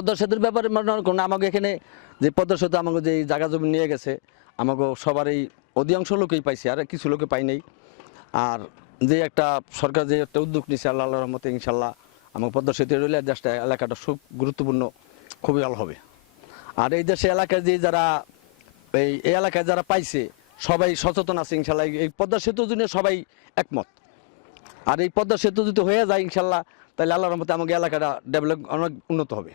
পদ্মা সেতুর ব্যাপারে মনে করুন আমাকে এখানে যে পদ্মা সেতু আমাকে যে জায়গা জমি নিয়ে গেছে আমাকে সবারই অধিকাংশ লোকেই পাইছে আর কিছু লোকে পাই নাই। আর যে একটা সরকার যে একটা উদ্যোগ নিচ্ছে আল্লাহর রহমতে ইনশাল্লাহ আমাকে পদ্মা সেতু রইলে দেশটা এলাকাটা খুব গুরুত্বপূর্ণ, খুবই ভালো হবে। আর এই দেশে এলাকায় যে যারা এই এলাকায় যারা পাইছে সবাই সচেতন আছে ইনশাল্লাহ। এই পদ্মা সেতুর জন্য সবাই একমত। আর এই পদ্মা সেতু যদি হয়ে যায় ইনশাল্লাহ তাহলে আল্লাহর রহমতে আমাকে এলাকাটা ডেভেলপ অনেক উন্নত হবে।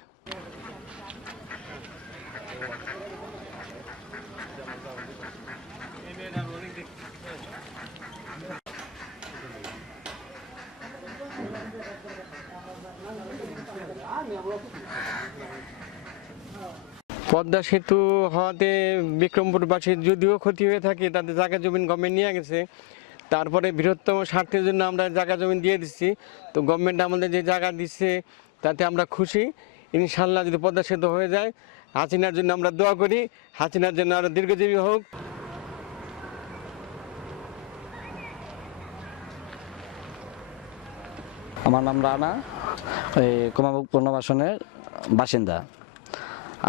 পদ্মা সেতু হওয়াতে বিক্রমপুরবাসীর যদিও ক্ষতি হয়ে থাকে, তাদের জায়গা জমিন গভর্নমেন্ট নিয়ে গেছে, তারপরে বৃহত্তম স্বার্থের জন্য আমরা জায়গা জমিন দিয়ে দিচ্ছি। তো গভর্নমেন্ট আমাদের যে জায়গা দিচ্ছে তাতে আমরা খুশি। ইনশাল্লাহ যদি পদ্মা সেতু হয়ে যায়, হাসিনার জন্য আমরা দোয়া করি, হাসিনার জন্য আরও দীর্ঘজীবী হোক। আমার নাম রানা, এই কুমারবুক পুনর্বাসনের বাসিন্দা।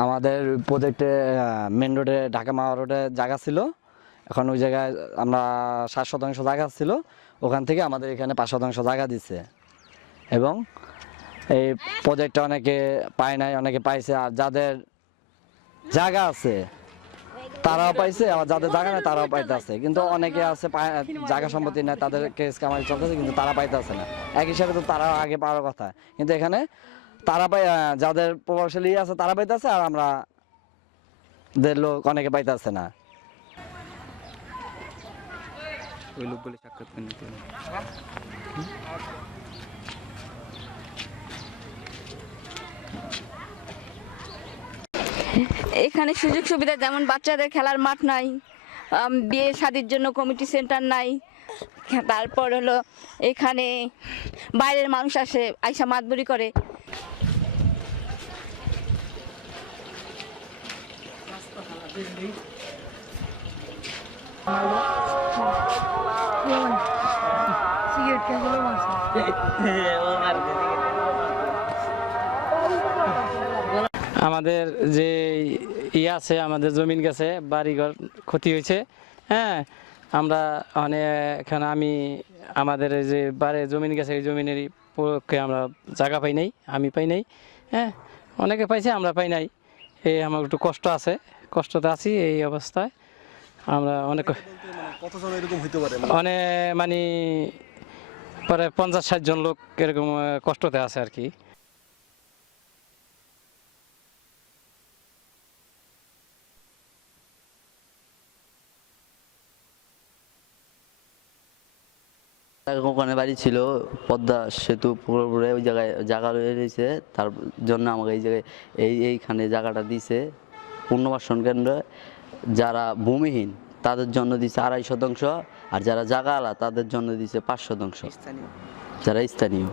আমাদের প্রজেক্টে মেন রোডে ঢাকা মাওয়া রোডে জায়গা ছিল, এখন ওই জায়গায় আমরা 7% জায়গা ছিল, ওখান থেকে আমাদের এখানে 5% জায়গা দিচ্ছে। এবং এই প্রজেক্টটা অনেকে পায় নাই, অনেকে পাইছে। আর যাদের জায়গা আছে তারাও পাইছে, আবার যাদের জায়গা নেই তারাও পাইতেছে। কিন্তু অনেকে আছে জায়গা সম্পত্তি নেই, তাদের কেস কামাই চলতেছে কিন্তু তারা পাইতেছে না। এক হিসাবে তো তারা আগে পাওয়ার কথা, কিন্তু এখানে তারা পাই, যাদের প্রভাবশালী আছে তারা পাইতেছে, আর আমরা দের লোক অনেকে পাইতেছে না। ওই লোকগুলি সাক্ষাৎ করে নিতে হবে। এখানে সুযোগ সুবিধা যেমন বাচ্চাদের খেলার মাঠ নাই, বিয়ে শাদির জন্য কমিটি সেন্টার নাই, তারপর হলো এখানে বাইরের মানুষ আসে আইসা মাতবরি করে। আমাদের যে আছে, আমাদের জমিন গেছে, বাড়িঘর ক্ষতি হয়েছে। হ্যাঁ, আমরা মানে এখানে আমাদের যে বাড়ি জমিন গেছে, এই জমিনেরই পক্ষে আমরা জায়গা পাই নাই, আমি পাই নাই। হ্যাঁ, অনেকে পাইছে, আমরা পাই নাই। এই আমার একটু কষ্ট আছে, কষ্টতে আছি। এই অবস্থায় আমরা অনেক অনেক মানে প্রায় 50-60 জন লোক এরকম কষ্টতে আছে আর কি। ওখানে বাড়ি ছিল, পদ্মা সেতু পুরোপুরি ওই জায়গায় জায়গা রয়েছে, তার জন্য আমাকে এই জায়গায় এইখানে জায়গাটা দিছে পুনর্বাসন কেন্দ্র। যারা ভূমিহীন তাদের জন্য দিছে 2.5%, আর যারা জায়গাওয়ালা তাদের জন্য দিছে 5%, যারা স্থানীয়।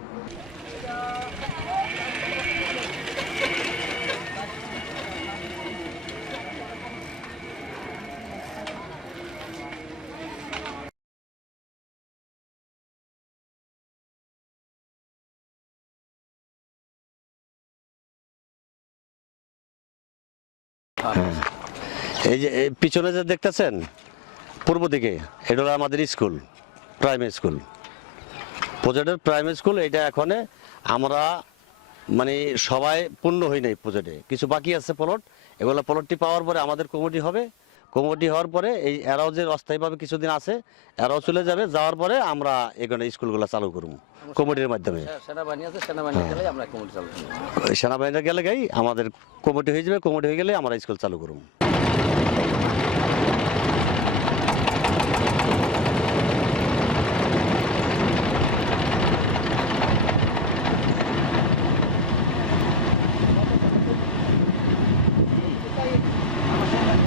এই যে পিছনে যে দেখতেছেন পূর্ব দিকে, এটা হলো আমাদের স্কুল, প্রাইমারি স্কুল, প্রজেক্টের প্রাইমারি স্কুল। এটা এখন আমরা মানে সবাই পূর্ণ হই নাই, প্রজেক্টে কিছু বাকি আছে প্লট। এগুলো প্লটটি পাওয়ার পরে আমাদের কমিটি হবে, কমিটি হওয়ার পরে এই এরাও যে অস্থায়ীভাবে কিছুদিন আছে এরাও চলে যাবে, যাওয়ার পরে আমরা এখানে স্কুলগুলো চালু করবো কমিটির মাধ্যমে। সেনাবাহিনীরা গেলে আমাদের কমিটি হয়ে যাবে, কমিটি হয়ে গেলে আমরা স্কুল চালু করবো।